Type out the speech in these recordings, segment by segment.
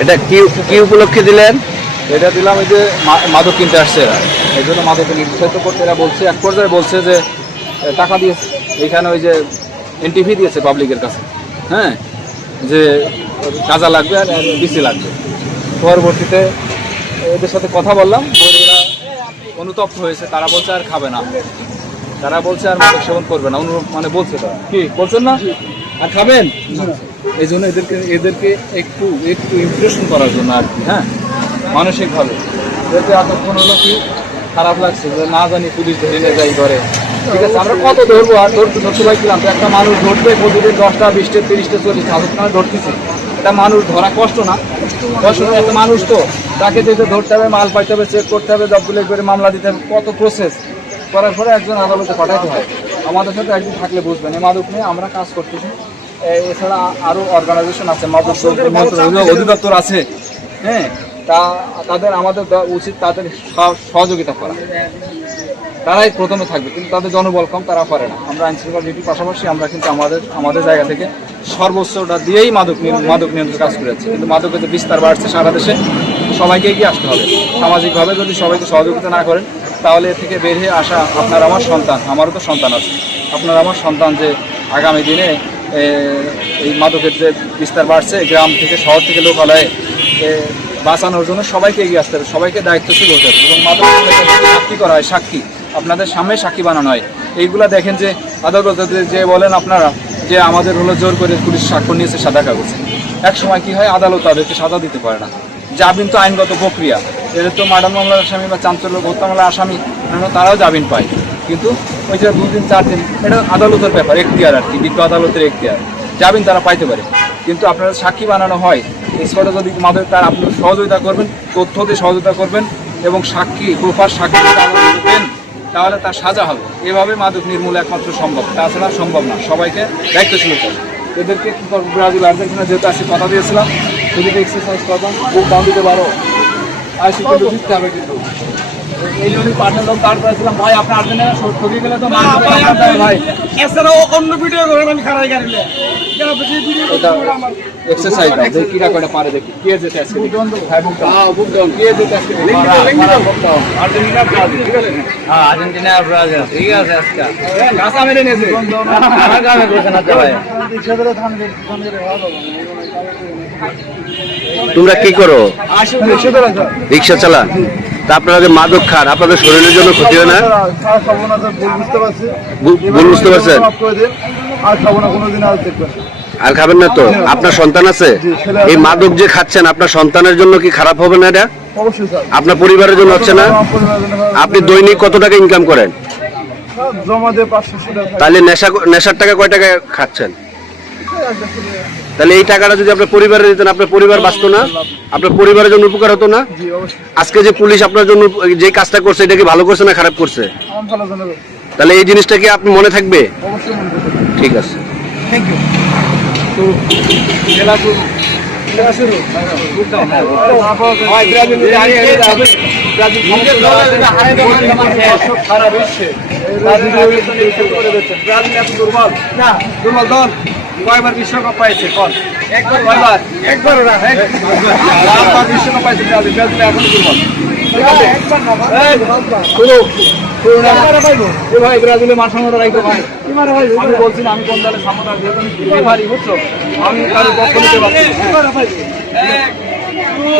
এটা কি উপলক্ষে দিলেন? এটা দিলাম এই যে মাদক কিনতে আসছে এরা, এই জন্য মাদককে নিরুৎসাহিত করতে এরা বলছে, এক পর্যায়ে বলছে যে টাকা দিয়েছে, এইখানে ওই যে এনটিভি দিয়েছে পাবলিকের কাছে, হ্যাঁ, যে কাজা লাগবে আর বিসি লাগবে। পরবর্তীতে এদের সাথে কথা বললাম, এরা অনুতপ্ত হয়েছে, তারা বলছে আর খাবে না, তারা বলছে আর মাদক সেবন করবে না, মানে বলছে তারা কি বলছেন না আর খাবেন, এই জন্য এদেরকে একটু ইমপ্রেশন করার জন্য আর কি, হ্যাঁ, মানসিকভাবে। যাতে এতক্ষণ হলো কি খারাপ লাগছে যে না জানি পুলিশ ধরে নিয়ে যাই করে, ঠিক আছে, আমরা কত ধরবো আর ধরতে পারছিলাম, একটা মানুষ ধরতে প্রতিদিন 10টা 20টা 30টা 40টা হাজার ধরতেছি, একটা মানুষ ধরা কষ্ট না? কষ্ট না, একটা মানুষ তো, তাকে যেতে ধরতে হবে, মাল পাইতে হবে, চেক করতে হবে, জব্দুলেট করে মামলা দিতে হবে, কত প্রসেস করার পরে একজন আদালতে পাঠাতে হয়। আমাদের সাথে একদিন থাকলে বুঝবেন, এই মাদক নিয়ে আমরা কাজ করতেছি, এছাড়া আরও অর্গানাইজেশন আছে, মাদক অধিদপ্তর আছে, হ্যাঁ, তাদের আমাদের উচিত তাদের সহযোগিতা করা, তারাই প্রথমে থাকবে, কিন্তু তাদের জনবল কম, তারা পারে না। আমরা আইনশৃঙ্খলা ডিউটির পাশাপাশি আমরা কিন্তু আমাদের জায়গা থেকে সর্বোচ্চটা দিয়েই মাদক নিয়ন্ত্রণ কাজ করে যাচ্ছি, কিন্তু মাদকের যে বিস্তার বাড়ছে সারা দেশে, সবাইকে এগিয়ে আসতে হবে। সামাজিকভাবে যদি সবাইকে সহযোগিতা না করেন, তাহলে এর থেকে বের হয়ে আসা আপনার আমার সন্তান, আমারও তো সন্তান আছে, আপনার আমার সন্তান যে আগামী দিনে এই মাদকের যে বিস্তার বাড়ছে, গ্রাম থেকে শহর থেকে লোকালয়ে বাঁচানোর জন্য সবাইকে এগিয়ে আসতে হবে, সবাইকে দায়িত্বশীল হতে হবে। এবং মাদক সাক্ষী করা হয়, সাক্ষী আপনাদের সামনে সাক্ষী বানানো হয়। এইগুলা দেখেন যে আদালতে যে বলেন আপনারা যে আমাদের হলো জোর করে পুলিশ স্বাক্ষর নিয়েছে সাদা কাগজে, এক সময় কি হয়, আদালত তাদেরকে সাজা দিতে পারে না। জামিন তো আইনগত প্রক্রিয়া, এদের তো মার্ডার মামলার আসামি বা চাঞ্চল্য হত্যা মামলার আসামি, তারাও জামিন পায়, কিন্তু ওই যে 2 দিন 4 দিন এটা আদালতের ব্যাপার, এখতিয়ার আর কি, বিজ্ঞ আদালতের এখতিয়ার, জামিন তারা পাইতে পারে। কিন্তু আপনারা সাক্ষী বানানো হয়, স্পটে যদি মাদক তার আপনি সহযোগিতা করবেন, তথ্য দিয়ে সহযোগিতা করবেন এবং সাক্ষী প্রপার সাক্ষী দেন, তাহলে তার সাজা হবে। এভাবে মাদক নির্মূল একমাত্র সম্ভব, তাছাড়া সম্ভব না। সবাইকে দায়িত্বশীল হতে হবে। এদেরকে কী করবো, ব্রাজিল আর্জেন্টিনা যেহেতু আসি কথা দিয়েছিলাম, যদি এক্সারসাইজ করতাম, বুক ডাউন দিতে পারো, আসি কিন্তু জিততে হবে। কিন্তু এই জন্যই পাঠার লোক দাঁড় করেছিলাম, ভাই আপনার আর্জেন্টিনা ঠকে গেলে তো ভাই এছাড়াও অন্য ভিডিও করে আমি খারাই গাড়িলে এক্সারসাইজ দেখি কিরা করে পারে, দেখি কে যেতে আজকে, বুক ডাউন কে যেতে আজকে, আর্জেন্টিনা ব্রাজিল, ঠিক আছে, হ্যাঁ আর্জেন্টিনা ব্রাজিল, ঠিক আছে, আজকে গাছা মেরে নিয়েছে আমার গ্রামে করেছে না ভাই। তোমরা কি করো? রিক্সা চালা। তা আপনারা যে মাদক খান, আপনাদের শরীরের জন্য ক্ষতি হয় না? ভুল বুঝতে পারছেন? আর খাবেন না তো? আপনার সন্তান আছে, এই মাদক যে খাচ্ছেন আপনার সন্তানের জন্য কি খারাপ হবে না? এটা আপনার পরিবারের জন্য হচ্ছে না? আপনি দৈনিক কত টাকা ইনকাম করেন? তাহলে নেশার টাকা কয় টাকা খাচ্ছেন? তাহলে এই টাকাটা যদি আপনার পরিবারে দিতেন, আপনার পরিবার বাঁচতো না? আপনার পরিবারের জন্য উপকার হতো না? আজকে যে পুলিশ আপনার জন্য যে কাজটা করছে, এটা কি ভালো করছে না খারাপ করছে? তাহলে এই জিনিসটা কি আপনি মনে থাকবে? ঠিক আছে, থ্যাংক ইউ। কয়বার বিশ্বকাপ পাইছে? একবার বিশ্বকাপ পাইছে এখন ভাই ব্রাজিলে মাঠে রাখতে ভাই, আমি বলছি না আমি কোন দলের সামনে ভারী, বুঝছো, আমি কারো পক্ষ নিতে পারছি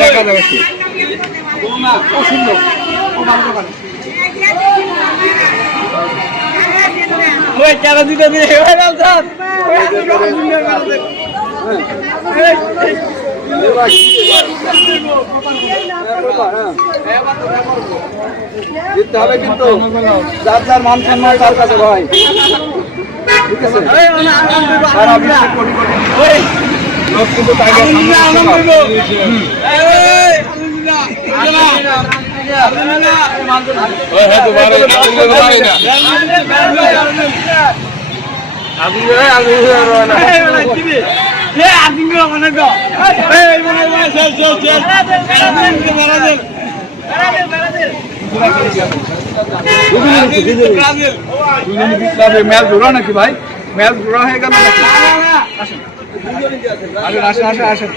দেখা যাবে সুন্দর। কেন দিতে দিয়ে জিততে হবে, কিন্তু যার যার মান সম্মান তার কাছে ভাই, ঠিক আছে, সারা বিশ্বে কোটি কোটি লোক কিন্তু তাকে আগুন দুজনে বিপ্লবে ম্যাচ ঘোরা নাকি ভাই? ম্যাচ ঘোরা হয়ে গেল নাকি? আসেন আসেন আসেন আসেন।